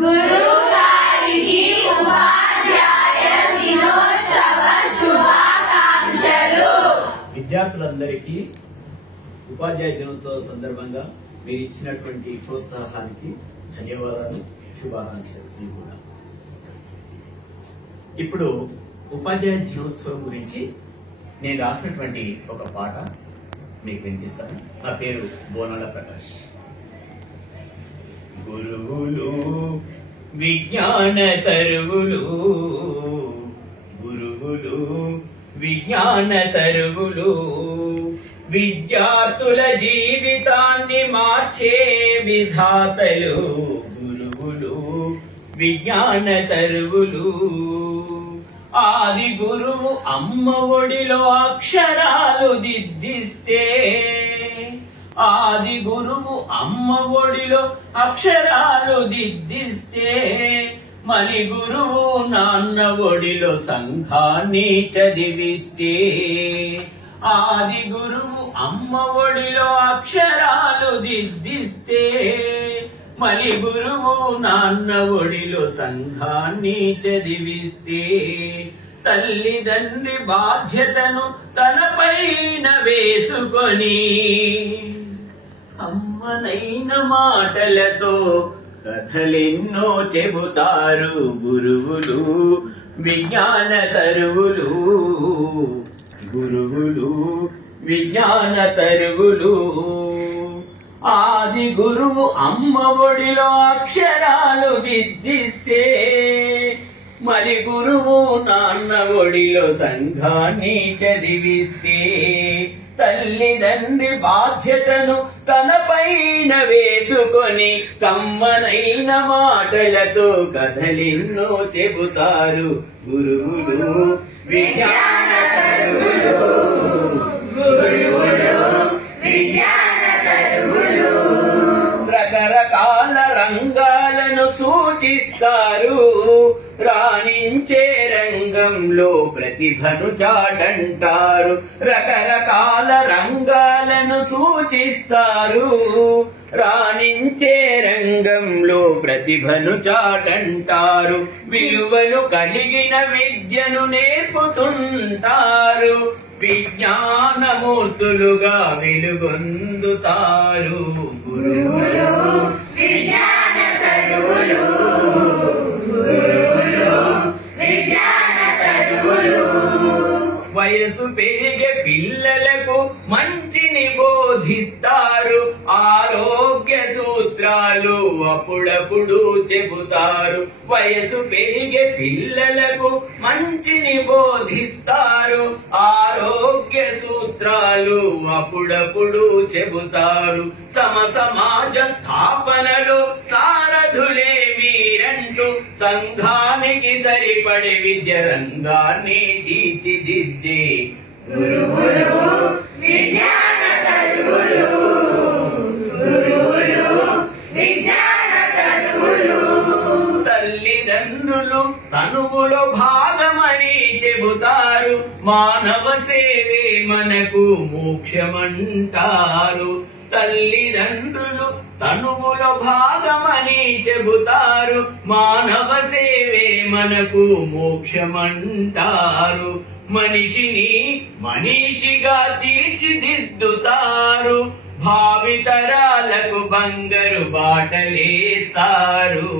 గురుగారికి ఉపాధ్యాయ దినోత్సవ శుభాకాంక్షలు. విద్యార్థులందరికీ ఉపాధ్యాయ దినోత్సవ సందర్భంగా మీరు ఇచ్చినటువంటి ప్రోత్సాహానికి ధన్యవాదాలు, శుభాకాంక్షలు. కూడా ఇప్పుడు ఉపాధ్యాయ దినోత్సవం గురించి నేను రాసినటువంటి ఒక పాట మీకు వినిపిస్తాను. నా పేరు బోనాల ప్రకాష్. గురువులు విజ్ఞాన తరువులు, గురువులు విజ్ఞాన తరువులు, విద్యార్థుల జీవితాన్ని మార్చే విధాతలు. గురువులు విజ్ఞాన తరువులు. ఆది గురువు అమ్మ ఒడిలో అక్షరాలు దిద్దిస్తే, ఆది గురువు అమ్మ ఒడిలో అక్షరాలు దిద్దిస్తే, మలి గురువు నాన్న ఒడిలో సంఘాన్ని చదివిస్తే. ఆది గురువు అమ్మ ఒడిలో అక్షరాలు దిద్దిస్తే, మలి గురువు నాన్న ఒడిలో సంఘాన్ని చదివిస్తే, తల్లిదండ్రి బాధ్యతను తనపైన వేసుకొని అమ్మనైన మాటలతో కథలెన్నో చెబుతారు. గురువులు విజ్ఞాన తరువులు, గురువులు విజ్ఞాన తరువులు. ఆది గురువు అమ్మ ఒడిలో అక్షరాలు దిద్దిస్తే, మరి గురువు నాన్న ఒడిలో సంఘాన్ని చదివిస్తే, తల్లిదండ్రి బాధ్యతను తనపైన వేసుకొని కమ్మనైన మాటలతో కథలెన్నో చెబుతారు. గురువులు విజ్ఞాన తరువులు, గురువులు విజ్ఞాన తరువులు. రకరకాల రంగాలను సూచిస్తారు, రాణించే రంగంలో ప్రతిభను చాటంటారు. రకరకాల రంగాలను సూచిస్తారు, రాణించే రంగంలో ప్రతిభను చాటంటారు. విలువలు కలిగిన విద్యను నేర్పుతుంటారు, విజ్ఞానమూర్తులుగా వెలుగొందుతారు. గురువులు విజ్ఞాన తరువులు, గురువులు విజ్ఞాన తరువులు. వయసు పెరిగే పిల్లలకు మంచిని బోధిస్తారు, ఆరోగ్య సూత్రాలు అప్పుడప్పుడు చెబుతారు. వయసు పెరిగే పిల్లలకు మంచిని బోధిస్తారు, ఆరోగ్య సూత్రాలు అప్పుడప్పుడు చెబుతారు. సమాజ స్థాపనలో సారథులే మీరంటూ సంఘానికి సరిపడే విద్య రంగాన్ని తీర్చిదిద్దే. గురువులు విజ్ఞాన తరువులు, గురువులు విజ్ఞాన తరువులు. తల్లిదండ్రులు తనువులో భాగమని చెబుతారు, మానవ సేవే మనకు మోక్షమంటారు. తల్లిదండ్రులు తనువులో భాగమని చెబుతారు, మానవ సేవే మనకు మోక్షమంటారు. మనిషిని మనిషిగా తీర్చిదిద్దుతారు, భావితరాలకు బంగారు బాటలేస్తారు.